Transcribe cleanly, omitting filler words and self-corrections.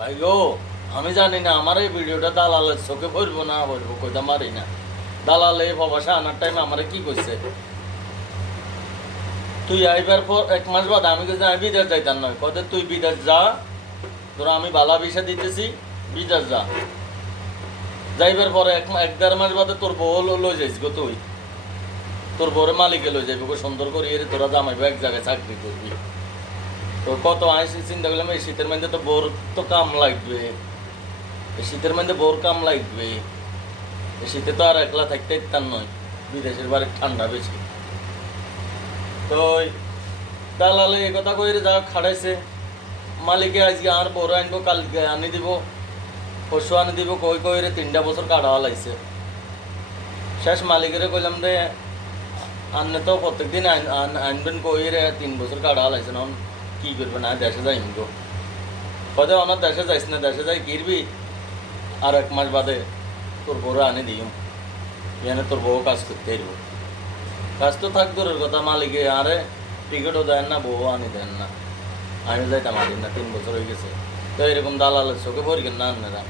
ভাই গো, আমি জানি না আমার এই ভিডিওটা দালালের চোখে ভরবো না ভরবো কইতা মারি না। দালালে প্রবাসে আনার টাইম আমারে কি কইছে, তুই আইবার পর 1 মাস বাদে আমি কইছি আমি বিদেশ যাইতাম নয়, কদে তুই বিদেশ যা, তোরা আমি বালা ভিসা দিতেছি, বিদেশ যা। যাইবার পরে 1-1.5 মাস বাদে তোর বউ লই যাইস গো, তুই তোর বউরে মালিকে লই যাইব গো, সুন্দর করি এর তোরা জামাইবো, এক জায়গায় চাকরি করবি। তোর কত আইসি চিন্তা করলাম, এই শীতের মধ্যে তো বোর তো কাম লাগবে, এই শীতের মধ্যে বোর কাম লাগবে, এই শীতে তো আর একলা থাকতে ইত্যান নয়, বিদেশের বাড়ি ঠান্ডা বেশি। তো ওই দালালে এ কথা কইরে যা খাড়াইছে, মালিকে আজকে আর বড় আনবো, কালকে আনি দিব, পরশু আনি দিব, কই কইরে 3টা বছর কাটা লাগছে। শেষ মালিকেরে কইলাম রে, আনলে তো প্রত্যেকদিন আনবেন, কইরে 3 বছর কাটা লাগছে না, কি করবে না, দেশে যাইম গো। কদে আমার দেশে যাইস না, দেশে যাই কিরবি, আর 1 মাস বাদে তোর বড় আনি দিম, এখানে তোর বউ কাজ করতে আইব। কাজ তো থাক দূরের কথা, মালিকে আরে টিকিটও দেন না, বউ আনি দেন না, আমি যাইতাম আনি না, 3 বছর হয়ে গেছে। তো এরকম দালালের চোখে পড়ি না আপনারা।